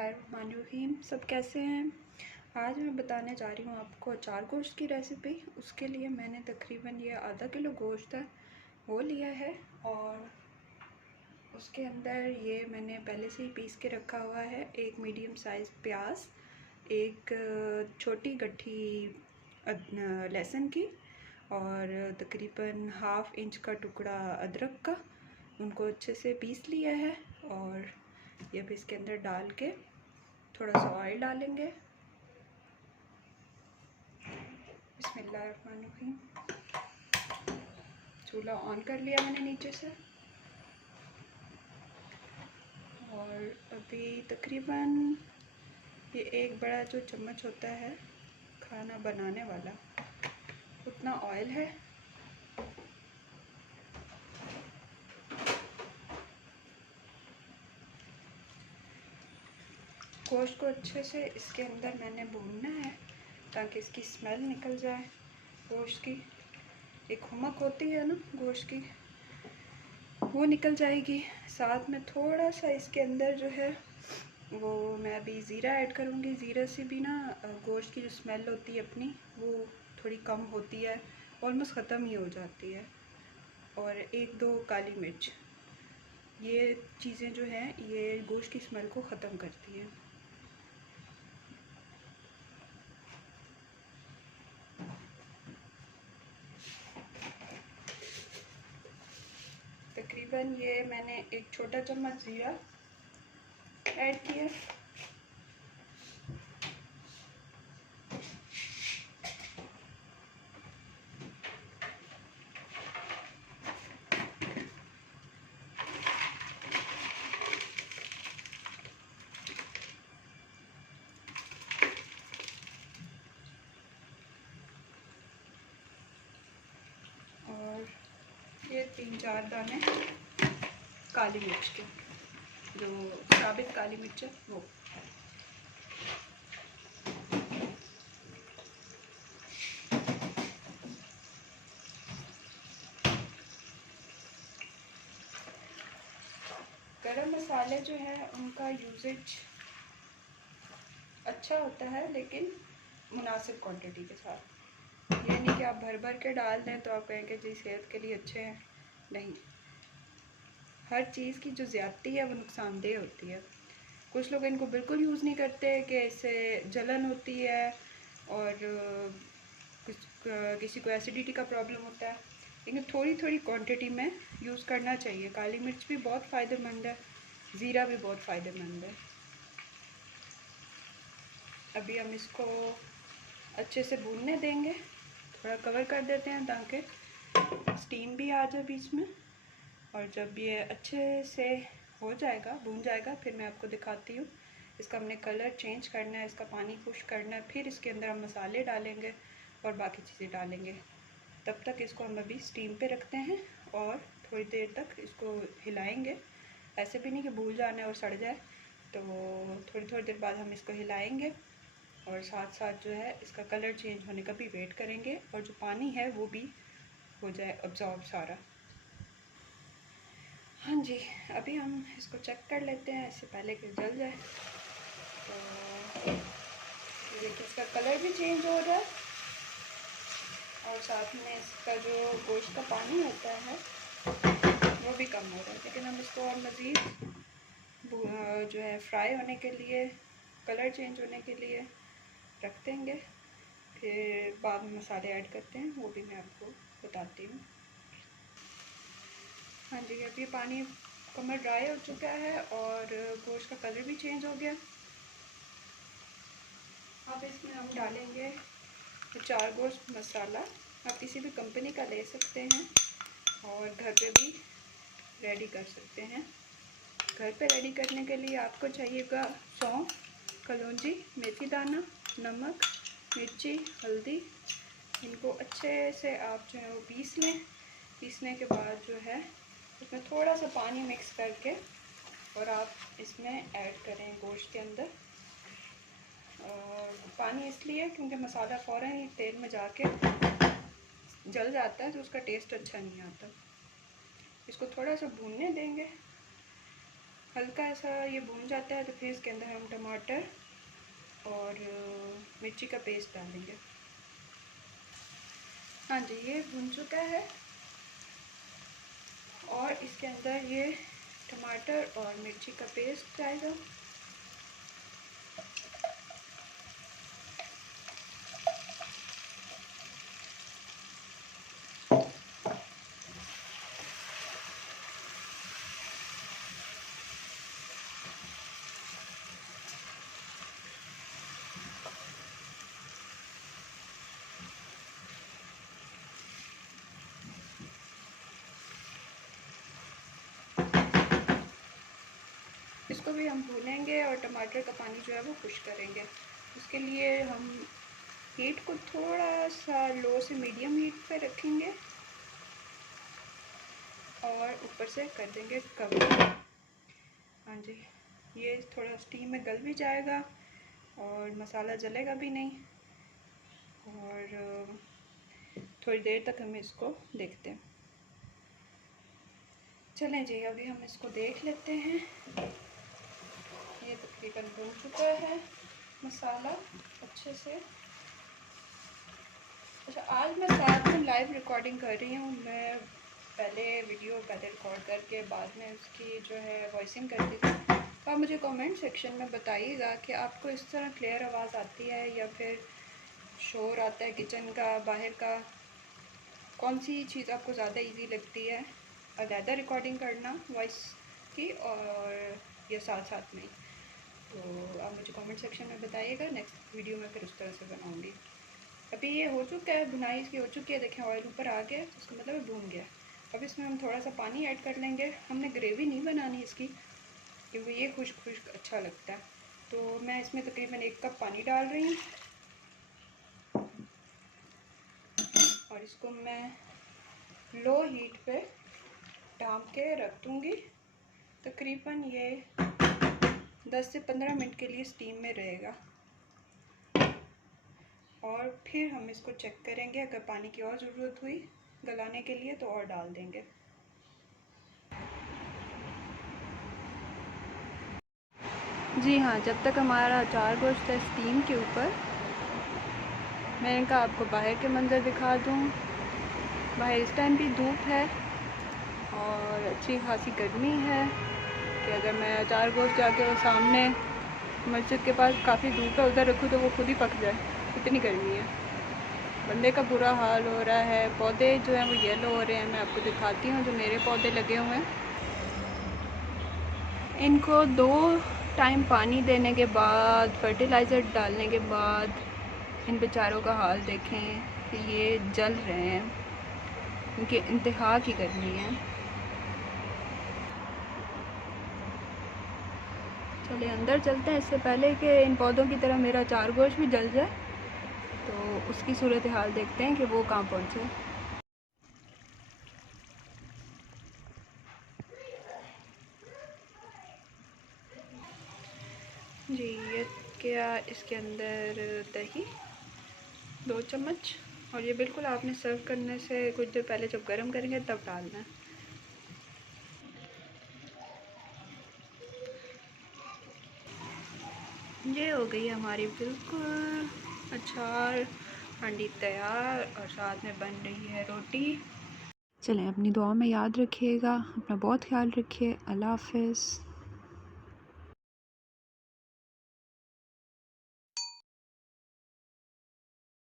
बिस्मिल्लाहिर्रहमानिर्रहीम। सब कैसे हैं? आज मैं बताने जा रही हूँ आपको अचार गोश्त की रेसिपी। उसके लिए मैंने तकरीबन ये आधा किलो गोश्त है वो लिया है और उसके अंदर ये मैंने पहले से ही पीस के रखा हुआ है। एक मीडियम साइज़ प्याज, एक छोटी गट्ठी लहसुन की और तकरीबन हाफ़ इंच का टुकड़ा अदरक का, उनको अच्छे से पीस लिया है। और ये भी इसके अंदर डाल के थोड़ा सा ऑयल डालेंगे। बिस्मिल्लाहिर्रहमानिर्रहीम। चूल्हा ऑन कर लिया मैंने नीचे से और अभी तकरीबन ये एक बड़ा जो चम्मच होता है खाना बनाने वाला, उतना ऑयल है। गोश्त को अच्छे से इसके अंदर मैंने भूनना है ताकि इसकी स्मेल निकल जाए। गोश्त की एक खुमक होती है ना गोश्त की, वो निकल जाएगी। साथ में थोड़ा सा इसके अंदर जो है वो मैं अभी ज़ीरा ऐड करूँगी। ज़ीरा से भी ना गोश्त की जो स्मेल होती है अपनी, वो थोड़ी कम होती है, ऑलमोस्ट ख़त्म ही हो जाती है। और एक दो काली मिर्च, ये चीज़ें जो हैं ये गोश्त की स्मेल को ख़त्म करती हैं। तकरीबन ये मैंने एक छोटा चम्मच ज़ीरा ऐड किया। और ये 3-4 दाने काली मिर्च के, जो साबित काली मिर्च है वो। गरम मसाले जो है उनका यूजेज अच्छा होता है, लेकिन मुनासिब क्वांटिटी के साथ। ये नहीं कि आप भर भर के डाल दें तो आप कहेंगे जी सेहत के लिए अच्छे हैं। नहीं, हर चीज़ की जो ज़्यादती है वो नुकसानदेह होती है। कुछ लोग इनको बिल्कुल यूज़ नहीं करते कि इससे जलन होती है और किसी को एसिडिटी का प्रॉब्लम होता है, लेकिन थोड़ी थोड़ी क्वांटिटी में यूज़ करना चाहिए। काली मिर्च भी बहुत फ़ायदेमंद है, ज़ीरा भी बहुत फ़ायदेमंद है। अभी हम इसको अच्छे से भूनने देंगे, थोड़ा कवर कर देते हैं ताकि स्टीम भी आ जाए बीच में। और जब ये अच्छे से हो जाएगा, भून जाएगा, फिर मैं आपको दिखाती हूँ। इसका हमने कलर चेंज करना है, इसका पानी खुश करना है, फिर इसके अंदर हम मसाले डालेंगे और बाकी चीज़ें डालेंगे। तब तक इसको हम अभी स्टीम पे रखते हैं और थोड़ी देर तक इसको हिलाएंगे। ऐसे भी नहीं कि भूल जाना है और सड़ जाए, तो थोड़ी थोड़ी देर बाद हम इसको हिलाएंगे और साथ साथ जो है इसका कलर चेंज होने का भी वेट करेंगे और जो पानी है वो भी हो जाए अब्जॉर्ब सारा। हाँ जी, अभी हम इसको चेक कर लेते हैं इससे पहले कि जल जाए। तो देखिए इसका कलर भी चेंज हो रहा है और साथ में इसका जो गोश्त का पानी होता है वो भी कम हो रहा है। लेकिन हम इसको और मज़ीद जो है फ्राई होने के लिए, कलर चेंज होने के लिए रख देंगे। फिर बाद में मसाले ऐड करते हैं, वो भी मैं आपको बताती हूँ। हाँ जी, अभी पानी कमर ड्राई हो चुका है और गोश्त का कलर भी चेंज हो गया। अब इसमें हम डालेंगे अचार गोश्त मसाला। आप किसी भी कंपनी का ले सकते हैं और घर पे भी रेडी कर सकते हैं। घर पे रेडी करने के लिए आपको चाहिएगा सौंफ, कलौंजी, मेथी दाना, नमक, मिर्ची, हल्दी। इनको अच्छे से आप जो है वो पीस लें। पीसने के बाद जो है इसमें थोड़ा सा पानी मिक्स करके और आप इसमें ऐड करें गोश्त के अंदर। और पानी इसलिए क्योंकि मसाला फ़ौरन ही तेल में जाके जल जाता है तो उसका टेस्ट अच्छा नहीं आता। इसको थोड़ा सा भूनने देंगे हल्का ऐसा ये भून जाता है तो फिर इसके अंदर हम टमाटर और मिर्ची का पेस्ट डालेंगे। हाँ जी, ये भून चुका है और इसके अंदर ये टमाटर और मिर्ची का पेस्ट जाएगा। इसको भी हम भूनेंगे और टमाटर का पानी जो है वो खुश करेंगे। उसके लिए हम हीट को थोड़ा सा लो से मीडियम हीट पे रखेंगे और ऊपर से कर देंगे कवर। हाँ जी, ये थोड़ा स्टीम में गल भी जाएगा और मसाला जलेगा भी नहीं। और थोड़ी देर तक हम इसको देखते हैं। चलें जी, अभी हम इसको देख लेते हैं। ये तकरीबन भून चुका है मसाला अच्छे से। अच्छा, आज मैं साथ में लाइव रिकॉर्डिंग कर रही हूँ। मैं वीडियो पहले रिकॉर्ड करके बाद में उसकी जो है वॉइसिंग करती थी। तो आप मुझे कमेंट सेक्शन में बताइएगा कि आपको इस तरह क्लियर आवाज़ आती है या फिर शोर आता है किचन का, बाहर का। कौन सी चीज़ आपको ज़्यादा इजी लगती है, अलहदा रिकॉर्डिंग करना वॉइस की और या साथ साथ में? तो आप मुझे कमेंट सेक्शन में बताइएगा। नेक्स्ट वीडियो में फिर उस तरह से बनाऊँगी। अभी ये हो चुका है, बुनाई इसकी हो चुकी है। देखें ऑयल ऊपर आ गया, उसका मतलब भून गया। अब इसमें हम थोड़ा सा पानी ऐड कर लेंगे। हमने ग्रेवी नहीं बनानी इसकी, क्योंकि ये खुश्क खुश्क अच्छा लगता है। तो मैं इसमें तकरीबन 1 कप पानी डाल रही हूँ और इसको मैं लो हीट पे ढाँप के रख दूँगी। तकरीबन ये 10 से 15 मिनट के लिए स्टीम में रहेगा और फिर हम इसको चेक करेंगे। अगर पानी की और ज़रूरत हुई गलाने के लिए तो और डाल देंगे। जी हाँ, जब तक हमारा अचार गोश्त है स्टीम के ऊपर, मैंने कहा आपको बाहर के मंज़र दिखा दूँ। बाहर इस टाइम भी धूप है और अच्छी खासी गर्मी है कि अगर मैं अचार गोश्त जाके वो सामने मस्जिद के पास काफ़ी धूप है उधर रखूँ तो वो खुद ही पक जाए, इतनी गर्मी है। बंदे का बुरा हाल हो रहा है। पौधे जो हैं वो येलो हो रहे हैं। मैं आपको दिखाती हूँ जो मेरे पौधे लगे हुए हैं। इनको 2 टाइम पानी देने के बाद, फर्टिलाइज़र डालने के बाद इन बेचारों का हाल देखें कि ये जल रहे हैं, क्योंकि इंतहा की गर्मी है। चलिए अंदर चलते हैं इससे पहले कि इन पौधों की तरह मेरा अचार गोश्त भी जल जाए। तो उसकी सूरत हाल देखते हैं कि वो कहाँ पहुँचे। जी, ये क्या, इसके अंदर दही 2 चम्मच, और ये बिल्कुल आपने सर्व करने से कुछ देर पहले जब गर्म करेंगे तब डालना है। ये हो गई हमारी बिल्कुल अचार हांडी तैयार और साथ में बन रही है रोटी। चलें, अपनी दुआ में याद रखिएगा, अपना बहुत ख्याल रखिए। अल्लाह हाफ़िज़।